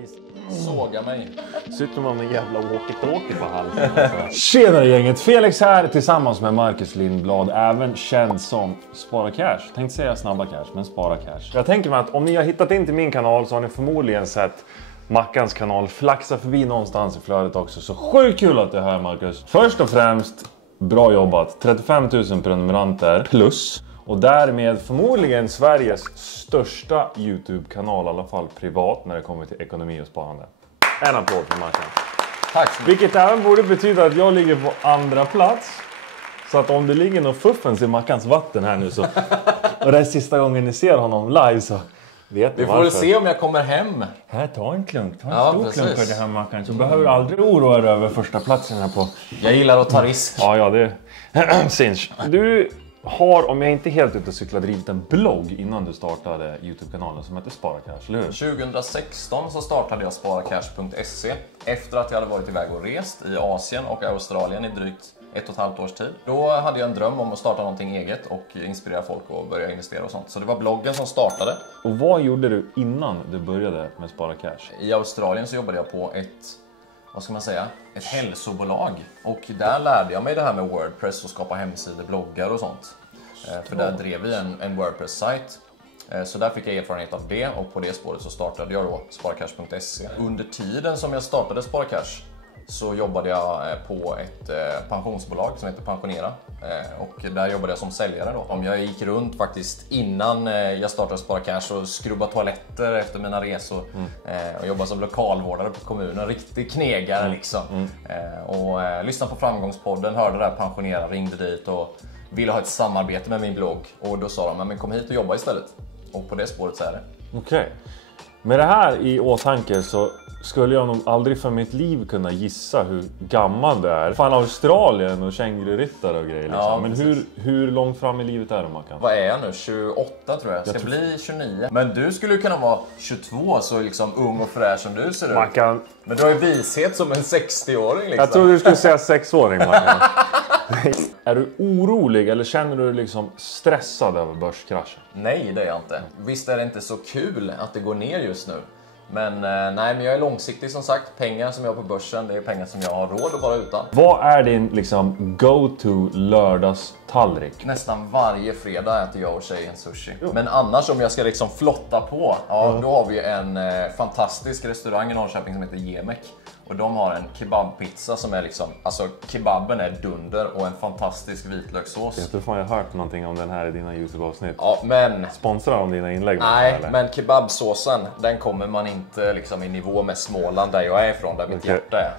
Nice. Såga mig. Sitter man med en jävla walkie-talkie på halsen. Tjenare gänget, Felix här tillsammans med Marcus Lindblad, även känd som Spara Cash. Tänkte säga Snabba Cash, men Spara Cash. Jag tänker mig att om ni har hittat in till min kanal så har ni förmodligen sett Mackans kanal flaxa förbi någonstans i flödet också. Så sjukt kul att du är här, Marcus. Först och främst, bra jobbat. 35 000 prenumeranter plus. Och därmed förmodligen Sveriges största YouTube-kanal, i alla fall privat, när det kommer till ekonomi och sparande. En applåd för Marcus. Tack så mycket. Vilket även borde betyda att jag ligger på andra plats. Så att om det ligger någon fuffens i Mackans vatten här nu så... Och det är sista gången ni ser honom live så... Vet vi får väl se om jag kommer hem. Här, ta en klunk. Ta en stor klunk för det här, Mackan. Så behöver du aldrig oroa dig över första platsen här på... Jag gillar att ta risk. Ja, det är... Cinch. Du har, om jag inte helt ute och cyklar, drivit en blogg innan du startade YouTube-kanalen som heter Spara Cash, eller hur? 2016 så startade jag sparacash.se efter att jag hade varit iväg och rest i Asien och Australien i drygt 1,5 års tid. Då hade jag en dröm om att starta någonting eget och inspirera folk och börja investera och sånt. Så det var bloggen som startade. Och vad gjorde du innan du började med Spara Cash? I Australien så jobbade jag på ett, vad ska man säga, ett hälsobolag. Och där lärde jag mig det här med WordPress och skapa hemsidor, bloggar och sånt. För där drev vi en WordPress-sajt. Så där fick jag erfarenhet av det och på det spåret så startade jag då sparacash.se. Under tiden som jag startade Sparacash så jobbade jag på ett pensionsbolag som heter Pensionera. Och där jobbade jag som säljare då. Om jag gick runt faktiskt innan jag startade Spara Cash och skrubba toaletter efter mina resor. Och jobbade som lokalvårdare på kommunen. Riktig knegare liksom. Och lyssnade på Framgångspodden, hörde det där Pensionera, ringde dit och ville ha ett samarbete med min blogg. Och då sa de, men kom hit och jobba istället. Och på det spåret så är det. Okej. Med det här i åtanke så skulle jag nog aldrig för mitt liv kunna gissa hur gammal det är. Fan, Australien och kängururyttare och grejer liksom. Ja, men hur långt fram i livet är du, Mackan? Vad är jag nu? 28 tror jag. Ska bli 29. Men du skulle ju kunna vara 22, så liksom ung och fräsch som du ser ut. Mackan. Men du har ju vishet som en 60-åring liksom. Jag trodde du skulle säga 6-åring, Mackan. Är du orolig eller känner du liksom stressad över börskraschen? Nej, det är jag inte. Visst är det inte så kul att det går ner just nu. Men nej, men jag är långsiktig som sagt. Pengar som jag har på börsen, det är pengar som jag har råd att vara utan. Vad är din liksom go-to lördagstallrik? Nästan varje fredag äter jag och tjejen sushi. Men annars om jag ska liksom flotta på, ja, då har vi en fantastisk restaurang i Norrköping som heter Jemek. Och de har en kebabpizza som är liksom, alltså kebaben är dunder och en fantastisk vitlökssås. Jag tror fan jag har hört någonting om den här i dina YouTube-avsnitt. Ja, men... Sponsrar om dina inlägg? Nej, eller? Men kebabsåsen, den kommer man inte liksom i nivå med Småland där jag är ifrån, där mitt hjärta är.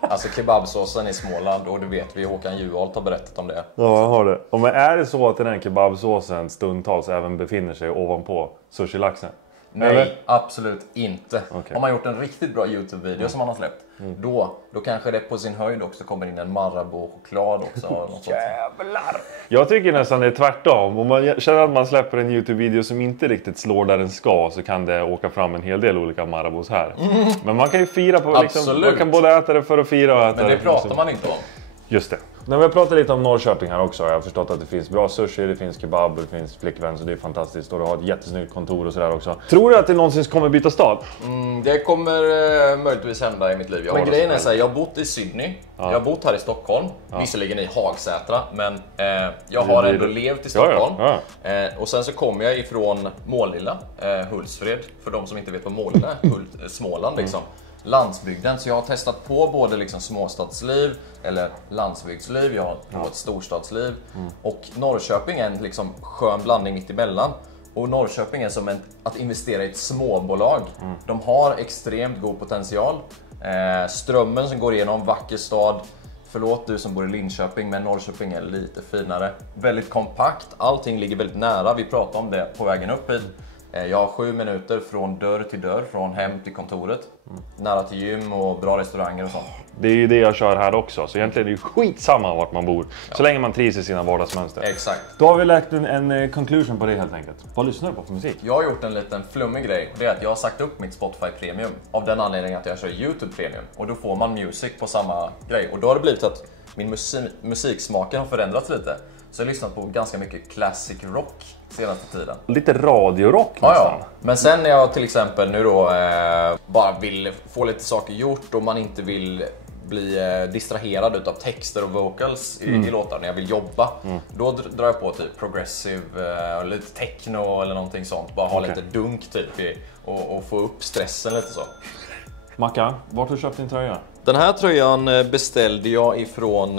Alltså kebabsåsen i Småland, och du vet, Håkan Juholt har berättat om det. Ja, jag har det. Och men är det så att den här kebabsåsen stundtals även befinner sig ovanpå sushilaxen? Nej, eller? Absolut inte. Okay. Har man gjort en riktigt bra YouTube-video som man har släppt, då kanske det på sin höjd också kommer in en Marabou-choklad också. Jävlar! Jag tycker nästan det är tvärtom. Om man känner att man släpper en YouTube-video som inte riktigt slår där den ska, så kan det åka fram en hel del olika Marabous här. Men man kan ju fira på liksom, man kan både äta det för att fira och äta det. Men det pratar man inte om. Just det. När vi har pratat lite om Norrköping här också, jag har förstått att det finns bra sushi, det finns kebab, det finns flickvän, så det är fantastiskt. Och du har ett jättesnyggt kontor och sådär också. Tror du att det någonsin kommer byta stad? Det kommer möjligtvis hända i mitt liv. Men grejen är så här, jag har bott i Sydney, jag har bott här i Stockholm, visserligen i Hagsätra, men jag har ändå levt i Stockholm. Och sen så kom jag ifrån Målilla, Hultsfred, för de som inte vet vad Målilla är, Småland liksom. Landsbygden, så jag har testat på både liksom småstadsliv eller landsbygdsliv, jag har provat storstadsliv. Och Norrköping är en liksom skön blandning mitt emellan. Och Norrköping är som att investera i ett småbolag. De har extremt god potential. Strömmen som går igenom, vacker stad. Förlåt du som bor i Linköping, men Norrköping är lite finare. Väldigt kompakt, allting ligger väldigt nära, vi pratade om det på vägen upp hit. Jag har 7 minuter från dörr till dörr, från hem till kontoret. Nära till gym och bra restauranger och sånt. Det är ju det jag kör här också, så egentligen är det ju skitsamma vart man bor. Så länge man trivs i sina vardagsmönster. Exakt. Då har vi lagt en conclusion på det helt enkelt. Vad lyssnar du på för musik? Jag har gjort en liten flummig grej. Det är att jag har sagt upp mitt Spotify Premium. Av den anledningen att jag kör YouTube Premium. Och då får man music på samma grej. Och då har det blivit att Min musiksmaken har förändrats lite. Så jag har lyssnat på ganska mycket classic rock senaste tiden. Lite radiorock nästan. Ja. Men sen när jag till exempel nu då bara vill få lite saker gjort och man inte vill bli distraherad utav texter och vocals i låtar när jag vill jobba. Då drar jag på typ progressive, lite techno eller någonting sånt. Bara ha lite dunk typ och få upp stressen lite så. Mackan, vart har du köpt din tröja? Den här tröjan beställde jag ifrån,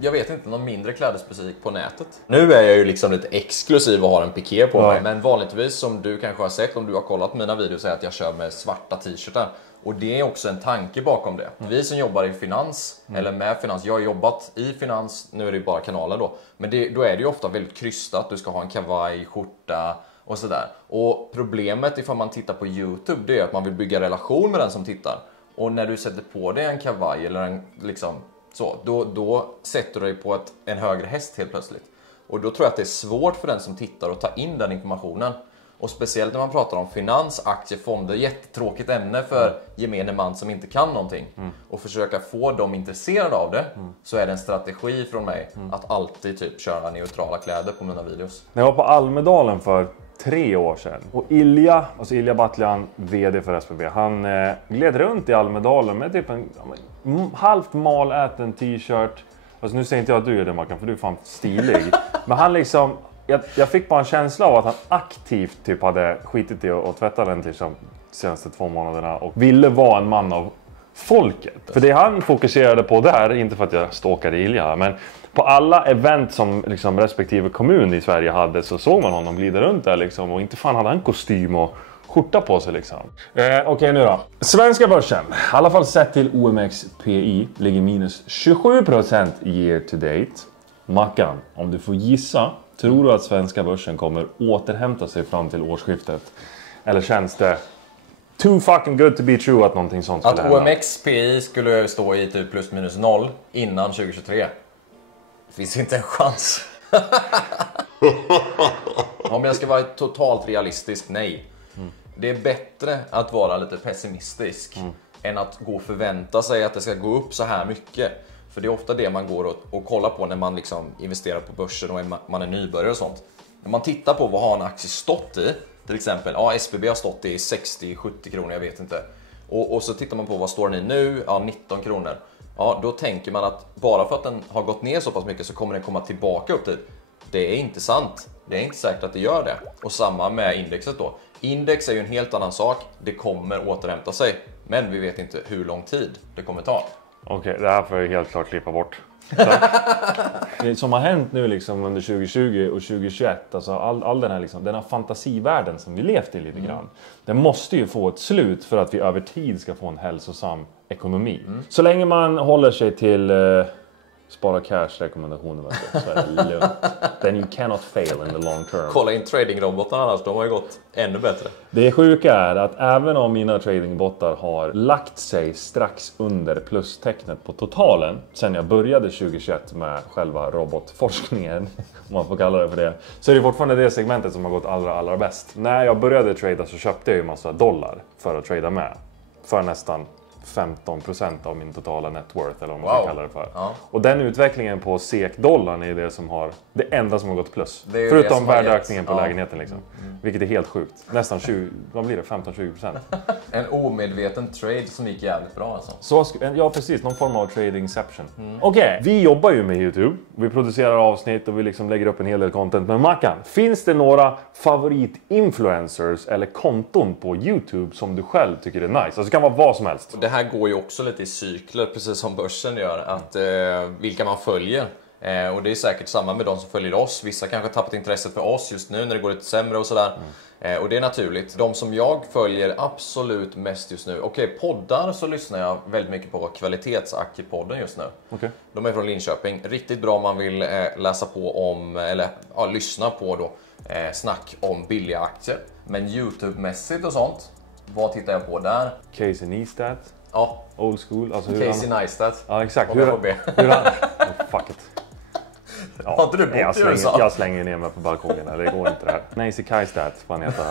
jag vet inte, någon mindre klädesbutik på nätet. Nu är jag ju liksom lite exklusiv och har en piké på mig. Men vanligtvis, som du kanske har sett om du har kollat mina videos, är att jag kör med svarta t-shirtar. Och det är också en tanke bakom det. Vi som jobbar i finans, eller med finans, jag har jobbat i finans, nu är det bara kanalen då. Men då är det ju ofta väldigt krystat, du ska ha en kavaj, skjorta och sådär. Och problemet ifall man tittar på YouTube, det är att man vill bygga relation med den som tittar. Och när du sätter på dig en kavaj eller en liksom så, då sätter du dig på en högre häst helt plötsligt. Och då tror jag att det är svårt för den som tittar att ta in den informationen. Och speciellt när man pratar om finans, aktier, fonder, jättetråkigt ämne för gemene man som inte kan någonting. Och försöka få dem intresserade av det, så är det en strategi från mig att alltid typ köra neutrala kläder på mina videos. När jag var på Almedalen för 3 år sedan och Ilja Batljan, vd för SBB, han gled runt i Almedalen med typ en halvt maläten t-shirt. Alltså nu säger inte jag att du gör det, Mackan, för du är fan stilig. Men han liksom, jag fick bara en känsla av att han aktivt typ hade skitit i att tvätta den t-shirten de senaste 2 månaderna och ville vara en man av folket. För det han fokuserade på där, inte för att jag stalkade Ilja, men på alla event som liksom respektive kommun i Sverige hade, så såg man honom glida runt där liksom, och inte fan hade han kostym och skjorta på sig liksom. Okej, nu då. Svenska börsen, i alla fall sett till OMXPI, ligger minus 27% year to date. Mackan, om du får gissa, tror du att svenska börsen kommer återhämta sig fram till årsskiftet? Eller känns det too fucking good to be true att någonting sånt skulle hända? Att OMXPI skulle stå i typ plus minus 0 innan 2023? Det finns inte en chans. Om jag ska vara totalt realistisk, nej. Det är bättre att vara lite pessimistisk än att gå och förvänta sig att det ska gå upp så här mycket. För det är ofta det man går och kollar på när man liksom investerar på börsen och man är nybörjare och sånt. När man tittar på vad har en aktie stått i, till exempel, SBB har stått i 60-70 kronor, jag vet inte. Och så tittar man på vad står den i nu, 19 kronor. Ja, då tänker man att bara för att den har gått ner så pass mycket så kommer den komma tillbaka upp dit. Det är inte sant. Det är inte säkert att det gör det. Och samma med indexet då. Index är ju en helt annan sak. Det kommer återhämta sig. Men vi vet inte hur lång tid det kommer ta. Okej, det här får jag helt klart klippa bort. Det som har hänt nu liksom under 2020 och 2021, alltså all den här, liksom, den här fantasivärlden som vi levt i lite grann, den måste ju få ett slut för att vi över tid ska få en hälsosam ekonomi. Så länge man håller sig till spara cash-rekommendationer så är det lugnt. Then you cannot fail in the long term. Kolla in tradingrobotarna annars, de har ju gått ännu bättre. Det sjuka är att även om mina tradingbottar har lagt sig strax under plustecknet på totalen sen jag började 2021 med själva robotforskningen, om man får kalla det för det, så är det fortfarande det segmentet som har gått allra bäst. När jag började trada så köpte jag ju massa dollar för att trada med. För nästan 15% av min totala net worth, eller vad man ska kalla det för. Ja. Och den utvecklingen på SEK-dollarn är det som har det enda som har gått plus. Förutom värdeökningen på lägenheten liksom. Vilket är helt sjukt. Nästan 20, vad blir det? 15-20%. En omedveten trade som gick jävligt bra alltså. Så, ja precis, någon form av tradingception. Okej, vi jobbar ju med YouTube. Vi producerar avsnitt och vi liksom lägger upp en hel del content. Men Mackan, finns det några favoritinfluencers eller konton på YouTube som du själv tycker är nice? Alltså det kan vara vad som helst. Det här går ju också lite i cykler, precis som börsen gör. Att vilka man följer. Och det är säkert samma med de som följer oss. Vissa kanske har tappat intresset för oss just nu när det går lite sämre och sådär. Och det är naturligt. De som jag följer absolut mest just nu. Okej, poddar så lyssnar jag väldigt mycket på Kvalitetsaktiepodden just nu. Okay. De är från Linköping. Riktigt bra om man vill läsa på om, eller lyssna på då, snack om billiga aktier. Men YouTube-mässigt och sånt, vad tittar jag på där? Casey Neistat. Ja. Old school. Alltså Casey Neistat. Ja, exakt. Hur han... fuck it. Ja, har inte du bott i USA? Jag slänger ner mig på balkongen. Det går inte det här. Casey Neistat, vad han heter.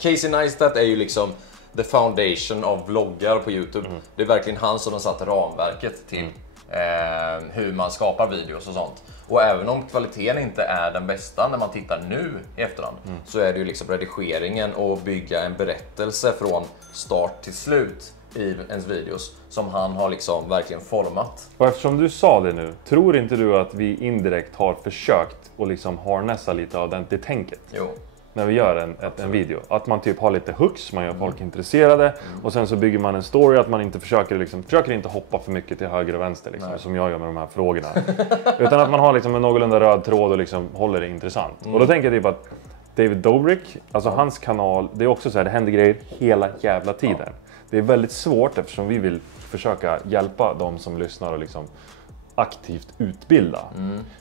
Casey Neistat är ju liksom the foundation av vloggar på YouTube. Det är verkligen han som har satt ramverket till hur man skapar videos och sånt. Och även om kvaliteten inte är den bästa när man tittar nu i efterhand, så är det ju liksom redigeringen och bygga en berättelse från start till slut i ens videos som han har liksom verkligen format. Och eftersom du sa det nu, tror inte du att vi indirekt har försökt att liksom harnessa lite av det tänket? Jo. När vi gör en video. Att man typ har lite hooks, man gör folk intresserade. Och sen så bygger man en story att man inte försöker inte hoppa för mycket till höger och vänster liksom, som jag gör med de här frågorna. Utan att man har liksom en någorlunda röd tråd och liksom håller det intressant. Och då tänker jag typ att David Dobrik, alltså hans kanal, det är också så här, det händer grejer hela jävla tiden. Det är väldigt svårt eftersom vi vill försöka hjälpa de som lyssnar och liksom aktivt utbilda.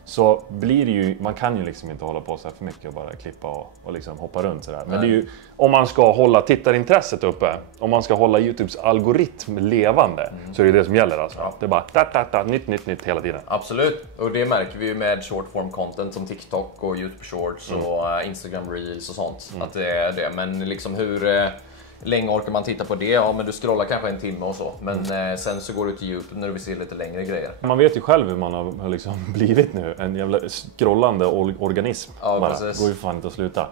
Så blir det ju, man kan ju liksom inte hålla på så här för mycket och bara klippa och liksom hoppa runt sådär. Men det är ju, om man ska hålla tittarintresset uppe, om man ska hålla YouTubes algoritm levande, så är det det som gäller alltså. Ja. Det är bara nytt hela tiden. Absolut, och det märker vi ju med short form content som TikTok och YouTube Shorts och Instagram Reels och sånt. Att det är det, men liksom hur länge orkar man titta på det? Ja, men du scrollar kanske en timme och så. Men sen så går du till YouTube när du vill se lite längre grejer. Man vet ju själv hur man har liksom blivit nu. En jävla scrollande organism. Ja, bara. Precis. Går ju fan inte att sluta.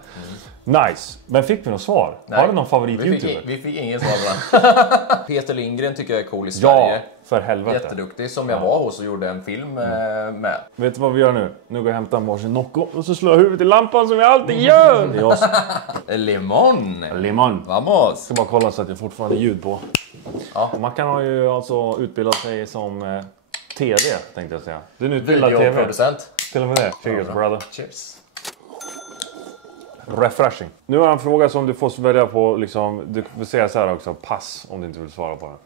Nice. Men fick vi något svar? Nej, har du någon favorit-youtuber? Vi fick ingen svar på den. Peter Lindgren tycker jag är cool i Sverige. Ja, för helvete. Jätteduktig, som jag var hos och gjorde en film med. Vet du vad vi gör nu? Nu går jag och hämtar en varsin Nocco och så slår jag huvudet i lampan som jag alltid gör. Det är oss. Limon. Vamos. Ska bara kolla så att jag fortfarande har ljud på. Ja. Mackan har ju alltså utbildat sig som TV, tänkte jag säga. Du är en utbildad TV. Videoproducent. Till och med det. Cheers, brother. Cheers. Refreshing. Nu har jag en fråga som du får välja på, liksom, du får säga så här också, pass om du inte vill svara på den.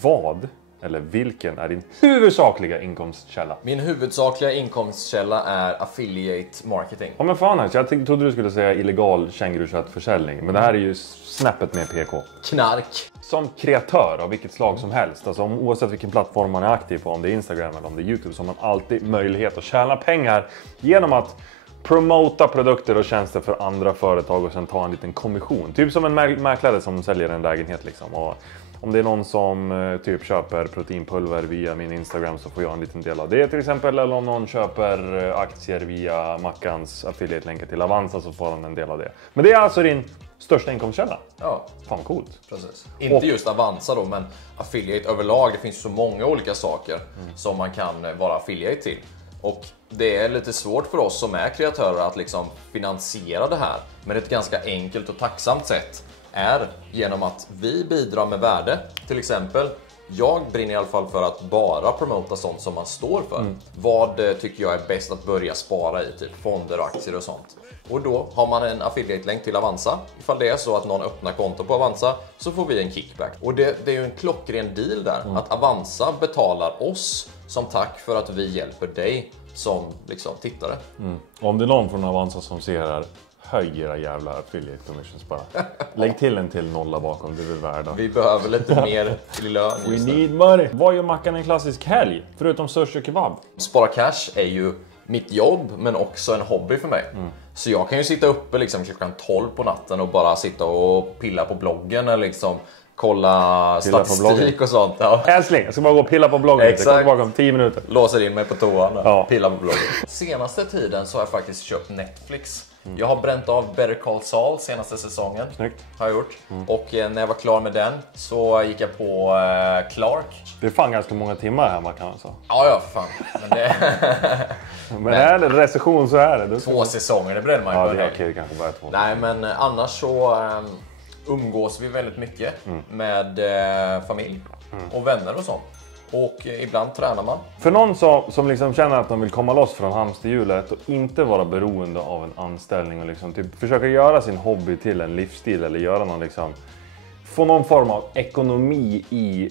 Vad eller vilken är din huvudsakliga inkomstkälla? Min huvudsakliga inkomstkälla är affiliate marketing. Ja men fan, jag trodde du skulle säga illegal känguruköttförsäljning, men det här är ju snäppet med PK. Knark. Som kreatör av vilket slag som helst, alltså oavsett vilken plattform man är aktiv på, om det är Instagram eller om det är YouTube, så har man alltid möjlighet att tjäna pengar genom att promota produkter och tjänster för andra företag och sen ta en liten kommission. Typ som en mäklare som säljer en lägenhet liksom. Och om det är någon som typ köper proteinpulver via min Instagram så får jag en liten del av det till exempel. Eller om någon köper aktier via Mackans affiliate-länkar till Avanza så får han en del av det. Men det är alltså din största inkomstkälla? Ja. Fan coolt. Precis. Inte just Avanza då, men affiliate överlag. Det finns så många olika saker som man kan vara affiliate till. Och det är lite svårt för oss som är kreatörer att liksom finansiera det här. Men ett ganska enkelt och tacksamt sätt är genom att vi bidrar med värde. Till exempel, jag brinner i alla fall för att bara promota sånt som man står för. Vad tycker jag är bäst att börja spara i, typ fonder och aktier och sånt. Och då har man en affiliate-länk till Avanza. Ifall det är så att någon öppnar konto på Avanza så får vi en kickback. Och det är ju en klockren deal där. Att Avanza betalar oss som tack för att vi hjälper dig som liksom tittare. Och om det är någon från Avanza som ser här, höj era jävla affiliate commissions bara. Lägg till en till nolla bakom, det är väl värda. Vi behöver lite mer i lön. We need money. Vad gör Mackan en klassisk helg? Förutom sushi och kebab. Spara cash är ju mitt jobb, men också en hobby för mig. Så jag kan ju sitta uppe liksom klockan 12 på natten och bara sitta och pilla på bloggen eller liksom kolla statistik och sånt. Ja. Älskling, jag ska bara gå och pilla på bloggen. Exakt. Jag kommer tillbaka om 10 minuter. Låser in mig på toan och Ja. pilla på bloggen. Senaste tiden så har jag faktiskt köpt Netflix. Jag har bränt av Better Call Saul senaste säsongen. Snyggt. Har jag gjort. Och när jag var klar med den så gick jag på Clark. Det är fan ganska många timmar här man kan alltså. Ja, för fan. Men det... Men är det recession så är det. 2 säsonger, det bränner man ju Ja, på. det är okej, kanske bara 2. Nej, men annars så umgås vi väldigt mycket med familj och vänner och sånt. Och ibland tränar man. För någon som liksom känner att de vill komma loss från hamsterhjulet och inte vara beroende av en anställning och liksom typ försöka göra sin hobby till en livsstil eller göra någon liksom, få någon form av ekonomi i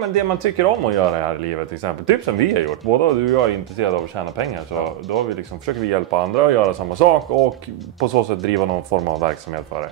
men det man tycker om att göra här i livet till exempel. Typ som vi har gjort. Båda du och jag är intresserade av att tjäna pengar, så då har vi liksom, försöker vi hjälpa andra att göra samma sak och på så sätt driva någon form av verksamhet för det.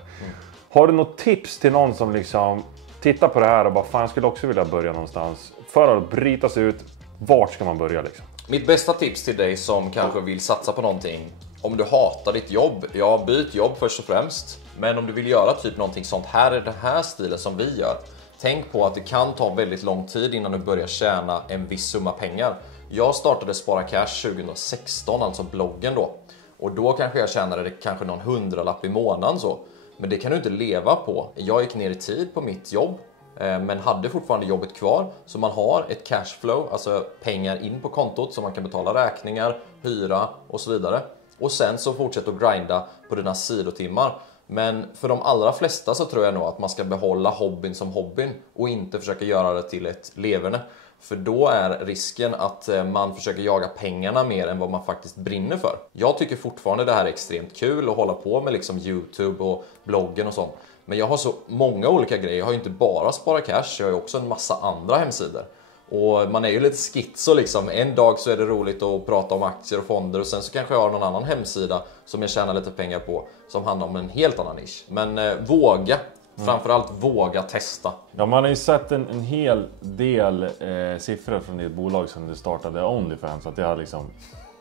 Har du något tips till någon som liksom tittar på det här och bara fan, jag skulle också vilja börja någonstans för att bryta sig ut? Vart ska man börja liksom? Mitt bästa tips till dig som kanske vill satsa på någonting, om du hatar ditt jobb, byt jobb först och främst. Men om du vill göra typ någonting sånt här i den här stilen som vi gör, tänk på att det kan ta väldigt lång tid innan du börjar tjäna en viss summa pengar. Jag startade Spara Cash 2016, alltså bloggen då. Och då kanske jag tjänade kanske någon 100-lapp i månaden så. Men det kan du inte leva på. Jag gick ner i tid på mitt jobb, men hade fortfarande jobbet kvar. Så man har ett cashflow, alltså pengar in på kontot som man kan betala räkningar, hyra och så vidare. Och sen så fortsätter att grinda på dina sidotimmar. Men för de allra flesta så tror jag nog att man ska behålla hobbyn som hobbyn och inte försöka göra det till ett leverne. För då är risken att man försöker jaga pengarna mer än vad man faktiskt brinner för. Jag tycker fortfarande det här är extremt kul att hålla på med liksom YouTube och bloggen och sånt. Men jag har så många olika grejer. Jag har ju inte bara Spara Cash, jag har ju också en massa andra hemsidor. Och man är ju lite schizo liksom. En dag så är det roligt att prata om aktier och fonder och sen så kanske jag har någon annan hemsida som jag tjänar lite pengar på som handlar om en helt annan nisch. Men våga. Framförallt våga testa. Ja, man har ju sett en hel del siffror från ditt bolag som du startade OnlyFans. Att det har liksom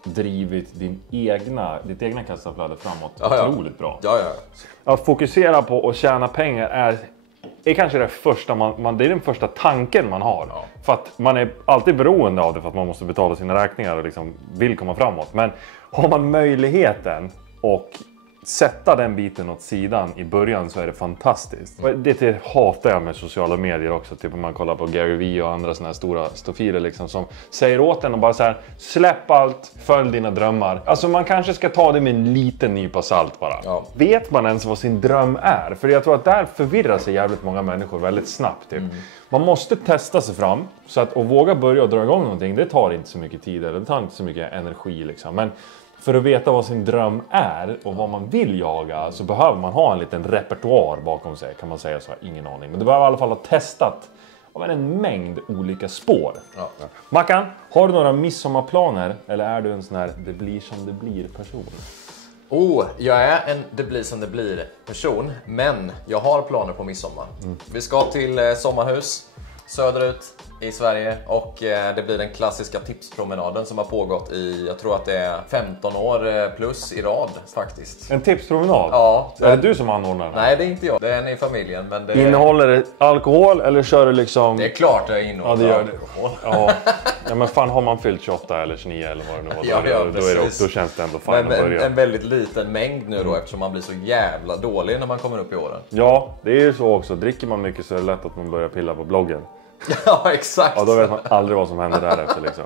drivit ditt egna kassaflöde framåt otroligt bra. Ja. Att fokusera på att tjäna pengar är kanske det första det är den första tanken man har. Ja. För att man är alltid beroende av det för att man måste betala sina räkningar och liksom vill komma framåt. Men har man möjligheten och sätta den biten åt sidan i början så är det fantastiskt. Det hatar jag med sociala medier också. Typ om man kollar på Gary Vee och andra såna här stora stofiler liksom, som säger åt en och bara så här: släpp allt, följ dina drömmar. Alltså man kanske ska ta det med en liten nypa salt bara. Ja. Vet man ens vad sin dröm är? För jag tror att där förvirrar sig jävligt många människor väldigt snabbt. Typ. Man måste testa sig fram så att våga börja och dra igång någonting. Det tar inte så mycket tid eller det tar inte så mycket energi liksom. Men för att veta vad sin dröm är och vad man vill jaga så behöver man ha en liten repertoar bakom sig, kan man säga så. Ingen aning. Men du behöver i alla fall ha testat av en mängd olika spår. Ja. Mackan, har du några midsommarplaner eller är du en sån här det blir som det blir person? Jag är en det blir som det blir person, men jag har planer på midsommar. Vi ska till sommarhus söderut i Sverige och det blir den klassiska tipspromenaden som har pågått i, jag tror att det är 15 år plus i rad faktiskt. En tipspromenad? Ja. Är det du som anordnar den? Nej, det är inte jag. Det är en i familjen. Men det innehåller det alkohol eller kör du liksom... Det är klart det innehåller alkohol. Ja, men fan, har man fyllt 28 eller 29 eller vad det nu var, då känns det ändå fan att börja. En väldigt liten mängd nu då eftersom man blir så jävla dålig när man kommer upp i åren. Ja, det är ju så också. Dricker man mycket så är det lätt att man börjar pilla på bloggen. Ja, exakt. Ja, då vet man aldrig vad som händer därefter liksom.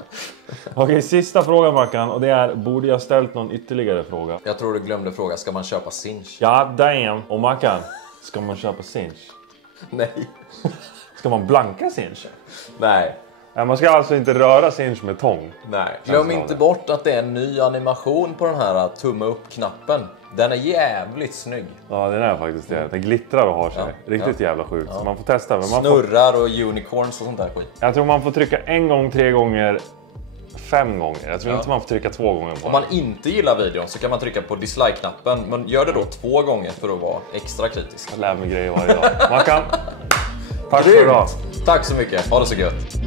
Okej, sista frågan Mackan. Och det är, borde jag ställt någon ytterligare fråga? Jag tror du glömde fråga, ska man köpa Cinch? Ja, damn. Och Mackan, ska man köpa Cinch? Nej. Ska man blanka Cinch? Nej. Man ska alltså inte röra Cinch med tång. Nej. Glöm inte bort att det är en ny animation på den här tumme upp-knappen. Den är jävligt snygg. Ja, den är faktiskt det. Den glittrar och har sig. Riktigt jävla sjukt. Ja. Man får testa. Men snurrar och unicorns och sånt där skit. Jag tror man får trycka 1 gång, 3 gånger, 5 gånger. Jag tror inte man får trycka 2 gånger. Bara. Om man inte gillar videon så kan man trycka på dislike-knappen. Men gör det då 2 gånger för att vara extra kritisk. Jag lär mig grejer varje dag. Mackan, tack för idag. Tack så mycket. Ha det så gött.